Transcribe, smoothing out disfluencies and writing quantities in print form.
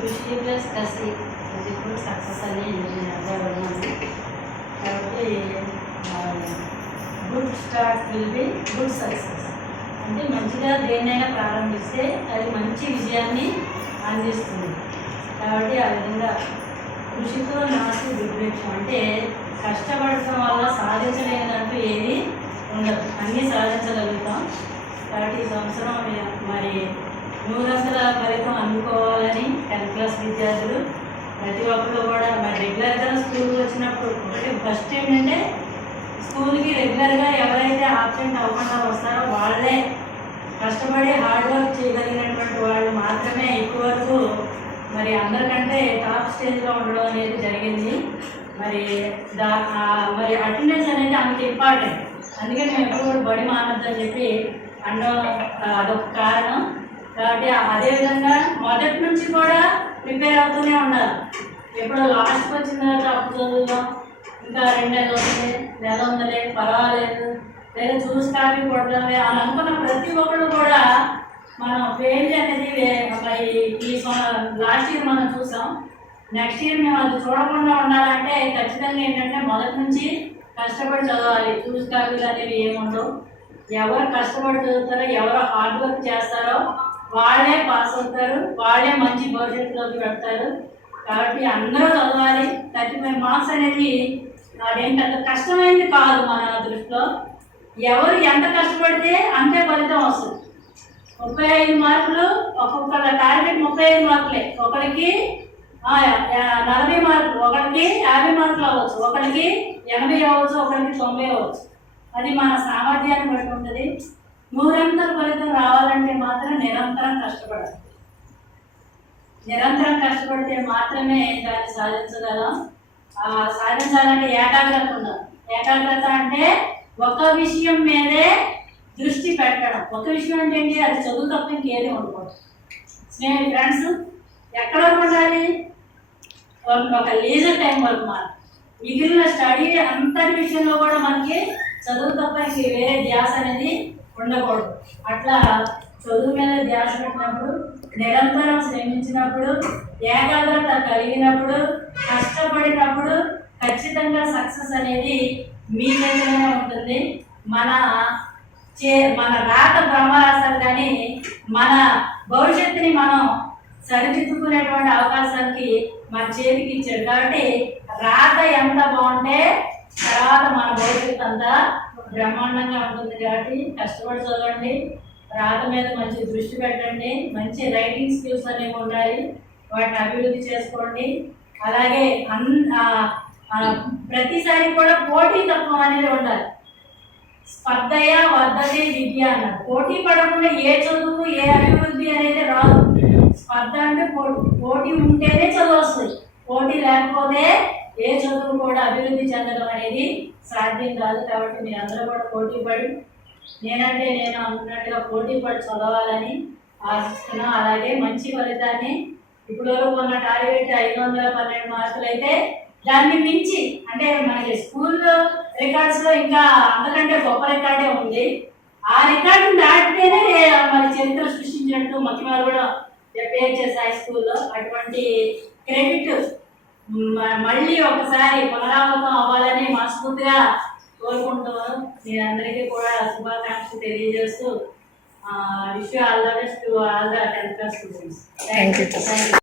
కృషి ప్లస్ కసి ఇప్పుడు సక్సెస్ అని అర్థం. కాబట్టి good start will be good success. అంటే మంచిగా దేన్నైనా ప్రారంభిస్తే అది మంచి విజయాన్ని అందిస్తుంది. కాబట్టి ఆ విధంగా కృషితో నాకు దుర్భిక్షం అంటే కష్టపడటం వల్ల సాధించలేదంటూ ఏది ఉండదు, అన్నీ సాధించగలుగుతాం. కాబట్టి ఈ సంవత్సరం మరి 100% ఫలితం అందుకోవాలని 10th క్లాస్ విద్యార్థులు ప్రతి ఒక్కరు కూడా మరి రెగ్యులర్గా స్కూల్కి వచ్చినప్పుడు అంటే ఫస్ట్ ఏంటంటే స్కూల్కి రెగ్యులర్గా ఎవరైతే ఆబ్సెంట్ అవ్వకుండా వస్తారో వాళ్ళే కష్టపడి హార్డ్ వర్క్ చేయగలిగినటువంటి వాళ్ళు మాత్రమే ఎక్కువ వరకు మరి అందరికంటే టాప్ స్టేజ్లో ఉండడం అనేది జరిగింది. మరి మరి అటెండెన్స్ అనేది అంత ఇంపార్టెంట్. అందుకే మేము ఎప్పుడు కూడా బడి మానద్దని చెప్పి అదొక కారణం. కాబట్టి అదేవిధంగా మొదటి నుంచి కూడా ప్రిపేర్ అవుతూనే ఉండాలి. ఎప్పుడో లాస్ట్కి వచ్చిన తర్వాత అప్పుడు చదువుదాం, ఇంకా 2 నెలలు వస్తుంది, నెల ఉందలే పర్వాలేదు, లేదా చూసి కాపీ కొడదామే అని అనుకున్న ప్రతి ఒక్కరు కూడా మనం ఫెయిల్ అనేది మరి ఈ లాస్ట్ ఇయర్ మనం చూసాం. నెక్స్ట్ ఇయర్ మేము అది చూడకుండా ఉండాలంటే ఖచ్చితంగా ఏంటంటే మొదటి నుంచి కష్టపడి చదవాలి. చూసి కాపీలు అనేవి ఏముండవు. ఎవరు కష్టపడి చదువుతారో, ఎవరు హార్డ్ వర్క్ చేస్తారో వాళ్ళే పాస్ అవుతారు, వాళ్ళే మంచి భవిష్యత్తులోకి పెడతారు. కాబట్టి అందరూ చదవాలి. 35 మార్క్స్ అనేది అదేంటంత కష్టమైంది కాదు. మన దృష్టిలో ఎవరు ఎంత కష్టపడితే అంతే ఫలితం వస్తుంది. 35 మార్కులు ఒక్కొక్క టార్గెట్ 35 మార్కులే. ఒకరికి 40 మార్కులు, ఒకరికి 50 మార్కులు అవ్వచ్చు, ఒకరికి 80 అవ్వచ్చు, ఒకరికి 90 అవ్వచ్చు. అది మన సామర్థ్యాన్ని బట్టి ఉంటుంది. 100% ఫలితం రావాలంటే మాత్రం నిరంతరం కష్టపడాలి. నిరంతరం కష్టపడితే మాత్రమే దాన్ని సాధించగలం. సాధించాలంటే ఏకాగ్రత ఉండాలి. ఏకాగ్రత అంటే ఒక విషయం మీదే దృష్టి పెట్టడం. ఒక విషయం అంటే ఏంటి, అది చదువు తప్ప ఇంకేది ఉండకూడదు. ఫ్రెండ్స్ ఎక్కడ ఉండాలి, ఒక లీజర్ టైం వరకు మాట. మిగిలిన స్టడీ అంతటి విషయంలో కూడా మనకి చదువు తప్ప ఇంక వేరే ధ్యాస అనేది ఉండకూడదు. అట్లా చదువు మీద ధ్యాస పెట్టినప్పుడు, నిరంతరం శ్రమించినప్పుడు, ఏకాగ్రత కలిగినప్పుడు, కష్టపడినప్పుడు ఖచ్చితంగా సక్సెస్ అనేది మీ దగ్గరనే ఉంటుంది. మన రాత బ్రహ్మరాశాలు కానీ మన భవిష్యత్తుని మనం సరిదిద్దుకునేటువంటి అవకాశానికి మన చేతికి ఇచ్చాడు. కాబట్టి రాత ఎంత బాగుంటే తర్వాత మన భవిష్యత్తు అంతా బ్రహ్మాండంగా ఉంటుంది. కాబట్టి కష్టపడి చదవండి, రాత మీద మంచి దృష్టి పెట్టండి, మంచి రైటింగ్ స్కిల్స్ అనేవి ఉండాలి, వాటిని అభివృద్ధి చేసుకోండి. అలాగే ప్రతిసారి కూడా పోటీ తత్వం అనేది ఉండాలి. స్పర్ధయ వర్ధతే విద్య అన్నారు. పోటీ పడకుండా ఏ చదువు ఏ అభివృద్ధి అనేది రాదు. స్పర్ధ అంటే పోటీ ఉంటేనే చదువు వస్తుంది. పోటీ లేకపోతే ఏ చదువు కూడా అభివృద్ధి చెందడం అనేది సాధ్యం కాదు. కాబట్టి మీరు అందరూ కూడా పోటీ పడి నేనంటే నేను అనుకున్నట్టుగా పోటీ పడి చదవాలని ఆశిస్తున్నాను. అలాగే మంచి ఫలితాన్ని ఇప్పుడు ఉన్న టార్గెట్ 512 మార్కులు అయితే దాన్ని మించి అంటే మనకి స్కూల్లో రికార్డ్స్లో ఇంకా అంతకంటే గొప్ప రికార్డే ఉంది. ఆ రికార్డుని దాటితేనే మరి చరిత్ర సృష్టించినట్టు మధ్యమాలు కూడా పేరు చేసి హై స్కూల్లో అటువంటి క్రెడిట్ మళ్ళీ ఒకసారి పునరావృతం అవ్వాలని మనస్ఫూర్తిగా కోరుకుంటున్నాను. మీరందరికీ కూడా శుభాకాంక్షలు తెలియజేస్తూ wish you all the best to all the 10th class students. Thank you.